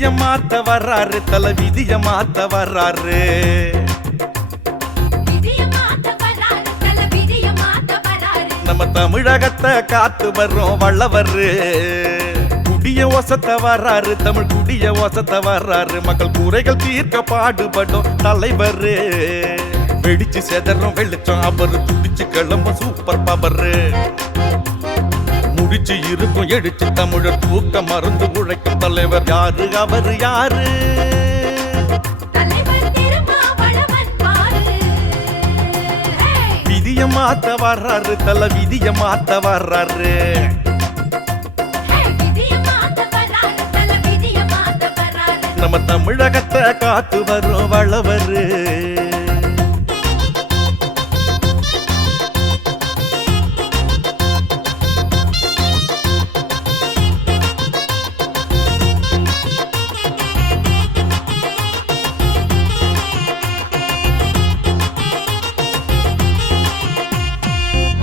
விதிய மாத்த வர்றாரு, தல விதிய மாத்த வர்றாரு. நம்ம தமிழகத்தை காத்து வர்றோம் வல்லவரு. குடிய ஒசத்த வர்றாரு, தமிழ் குடிய ஒசத்த வர்றாரு. மக்கள் குறைகள் தீர்க்க பாடுபடும் தலைவரு. வெடிச்சு செதறோம் வெளிச்சம் அவரு, துடிச்சு கிளம்பும் சூப்பர் பவரு. முடிச்சு இருக்கும் எடுச்சு தமிழர் தூக்க மருந்து உழைக்கும் தலைவர் யாரு, அவரு யாரு? விதிய மாத்த வர்றாரு, தல விதிய மாத்த வர்றாரு. நம்ம தமிழகத்தை காத்து வரும் வளவரு.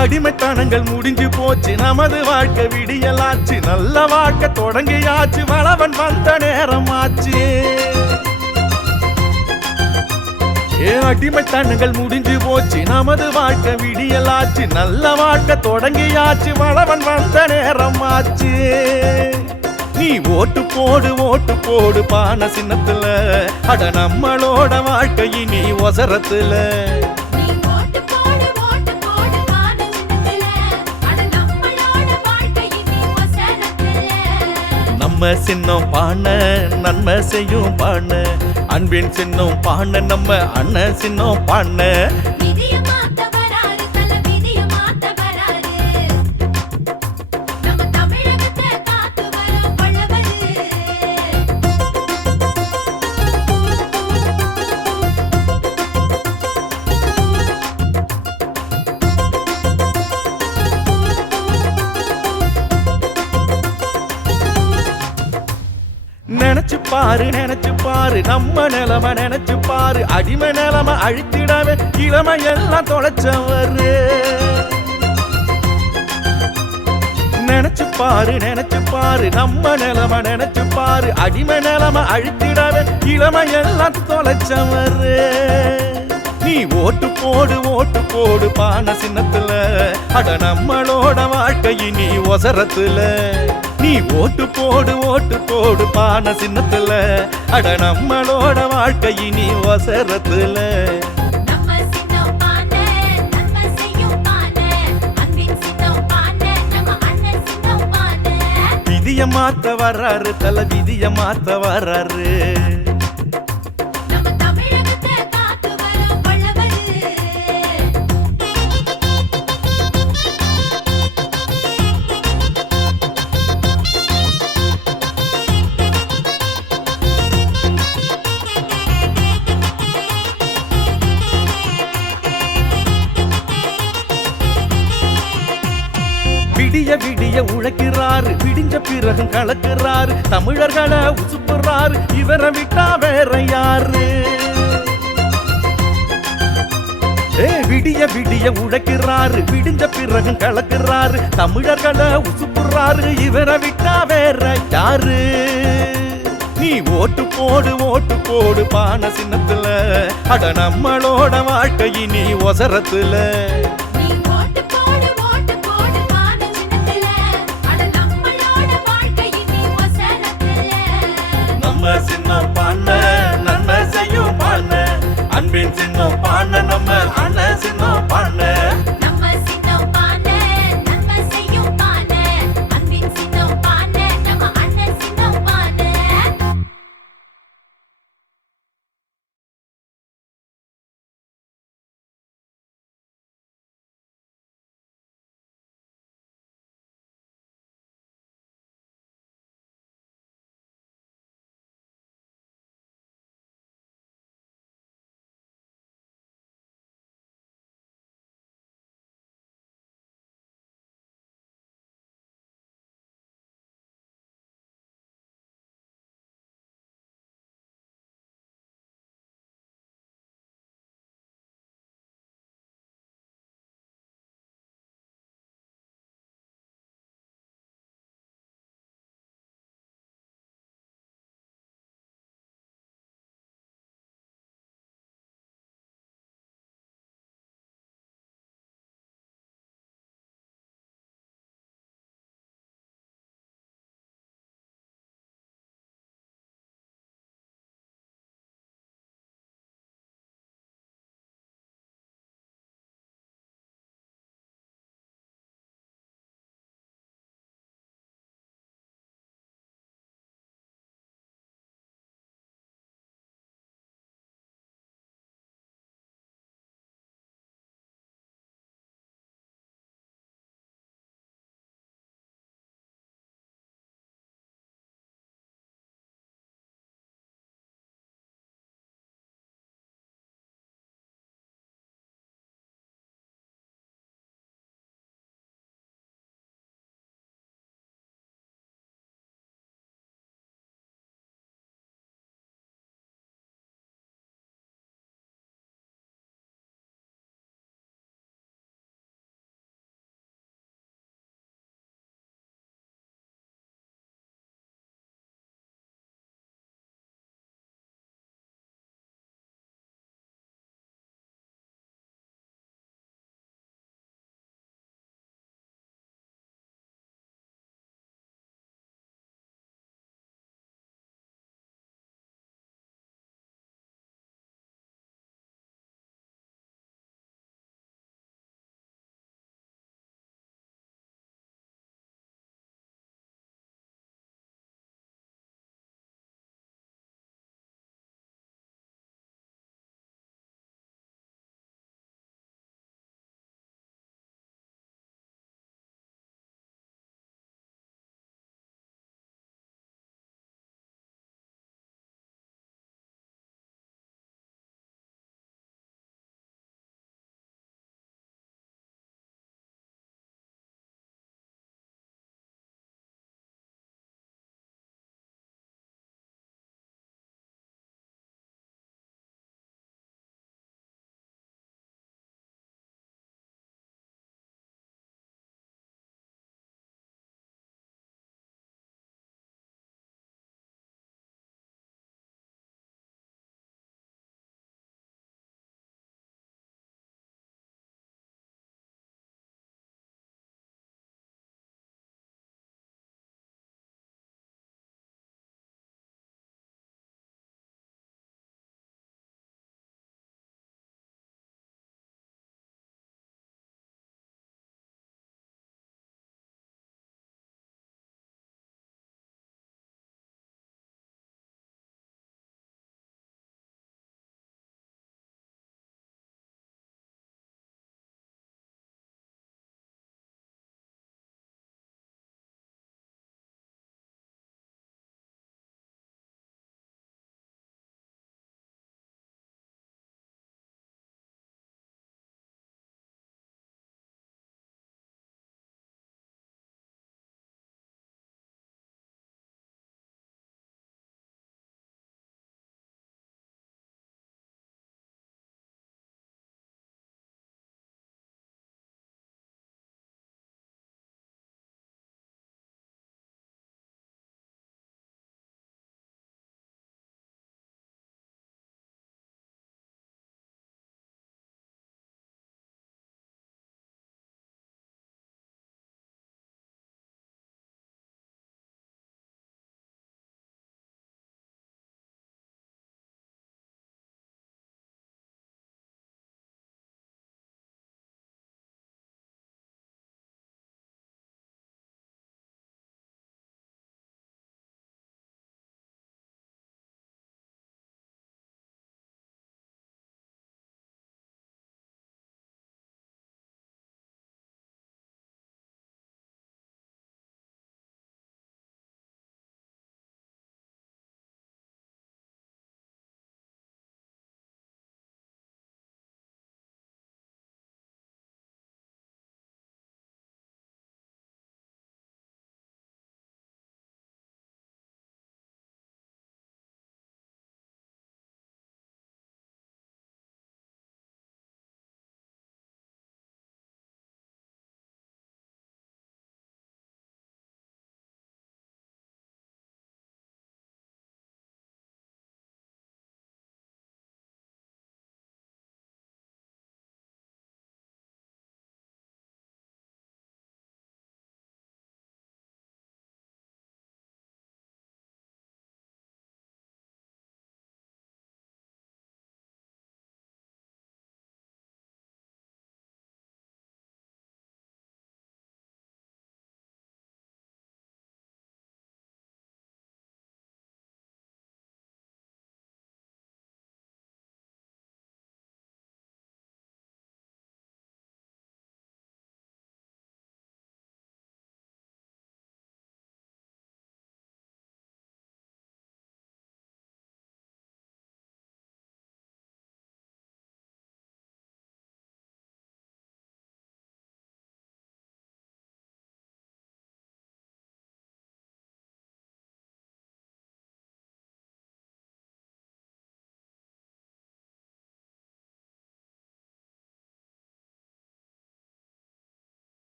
அடிமைத்தனங்கள் முடிஞ்சு போச்சு, நமது வாழ்க்கை விடியலாச்சு. நல்ல வாழ்க்கை தொடங்கியாச்சு, வளவன் வந்த நேரமாச்சு. அடிமைத்தனங்கள் முடிஞ்சு போச்சு, நமது வாழ்க்கை விடியலாச்சு. நல்ல வாழ்க்கை தொடங்கியாச்சு, வளவன் வந்த நேரமாச்சு. நீ ஓட்டு போடு ஓட்டு போடு பான சின்னத்துல, அட நம்மளோட வாழ்க்கை இனி ஒசரத்துல. நம்ம சின்னம் பான நன்மை செய்யும் பான, அன்பின் சின்னம் பான நம்ம அண்ணன் சின்னம் பான. நினைச்சு பாரு நினைச்சு பாரு நம்ம நிலைமை நினைச்சு பாரு. அடிமை நிலைமை அழித்திடவே இளமை எல்லாம் தொலைச்சவரு. நினைச்சு பாரு நினைச்சு பாரு நம்ம நிலைமை நினைச்சு பாரு. அடிமை நிலைமை அழித்திடவே இளமை எல்லாம் தொலைச்சவரு. நீ ஓட்டு போடு ஓட்டு போடு பான சின்னத்துல, அட நம்மளோட வாழ்க்கை இனி ஒசரத்துல. நீ ஓட்டு போடு ஓட்டு போடு பான சின்னத்துல, அட நம்மளோட வாழ்க்கை இனி ஒசரத்துல. விதிய மாத்த வர்றாரு, தல விதிய மாத்த வர்றாரு. விடிய விடிய உழைக்கிறாரு, விடிஞ்ச பிறகு கலக்கிறாரு. தமிழர்களை உசுப்புறாரு, இவரை விட்டா வேற யாரு? விடிய விடிய உழைக்கிறாரு, விடிஞ்ச பிறகு கலக்கிறாரு. தமிழர்களை உசுப்புறாரு, இவரை விட்டா வேற யாரு? நீ ஓட்டு போடு ஓட்டு போடு பான சின்னத்துல, அட நம்மளோட வாழ்க்கை இனி ஒசரத்துல. சின்னம் பான நன்மை செய்யும் பான, அன்பின் சின்னம் பான நம்ம அண்ணன் சின்னம் பான.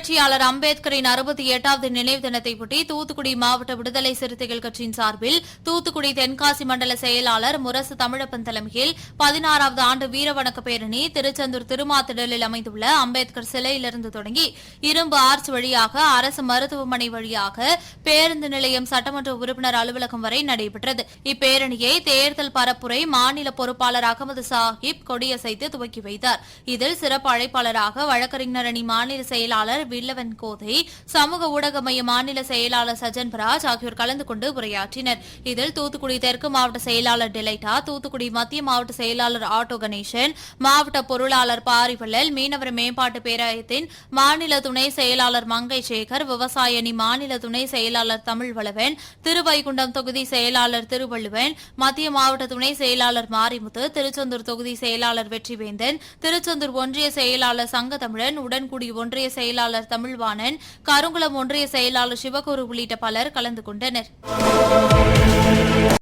புரட்சியாளர் அம்பேத்கரின் 68வது நினைவு தினத்தையொட்டி தூத்துக்குடி மாவட்ட விடுதலை சிறுத்தைகள் கட்சியின் சார்பில் தூத்துக்குடி தென்காசி மண்டல செயலாளர் முரசு தமிழப்பன் தலைமையில் 16வது ஆண்டு வீரவணக்க பேரணி திருச்செந்தூர் திருமாத்திடலில் அமைந்துள்ள அம்பேத்கர் சிலையிலிருந்து தொடங்கி இரும்பு ஆர்ச் வழியாக அரசு மருத்துவமனை வழியாக பேருந்து நிலையம் சட்டமன்ற உறுப்பினர் அலுவலகம் வரை நடைபெற்றது. இப்பேரணியை தேர்தல் பரப்புரை மாநில பொறுப்பாளர் அகமது சாஹிப் கொடியசைத்து துவக்கி வைத்தார். இதில் சிறப்பு அழைப்பாளராக வழக்கறிஞர் அணி மாநில செயலாளர் வில்லவன் கோதை, சமூக ஊடக மைய மாநில செயலாளர் சஜன் பராஜ் ஆகியோர் கலந்து கொண்டு உரையாற்றினர். இதில் தூத்துக்குடி தெற்கு மாவட்ட செயலாளர் டெலைட்டா, தூத்துக்குடி மத்திய மாவட்ட செயலாளர் ஆட்டோ கணேசன், மாவட்ட பொருளாளர் பாரிவள்ளல், மீனவர் மேம்பாட்டு பேராயத்தின் மாநில துணை செயலாளர் மங்கை சேகர், விவசாய அணி மாநில துணை செயலாளர் தமிழ்வளவன், திருவைகுண்டம் தொகுதி செயலாளர் திருவள்ளுவன், மத்திய மாவட்ட துணை செயலாளர் மாரிமுத்து, திருச்செந்தூர் தொகுதி செயலாளர் வெற்றிவேந்தன், திருச்செந்தூர் ஒன்றிய செயலாளர் சங்கத்தமிழன், உடன்குடி ஒன்றிய செயலாளர் தமிழ்வாணன், கருங்குளம் ஒன்றிய செயலாளர் சிவகுரு உள்ளிட்ட பலர் கலந்து கொண்டனர்.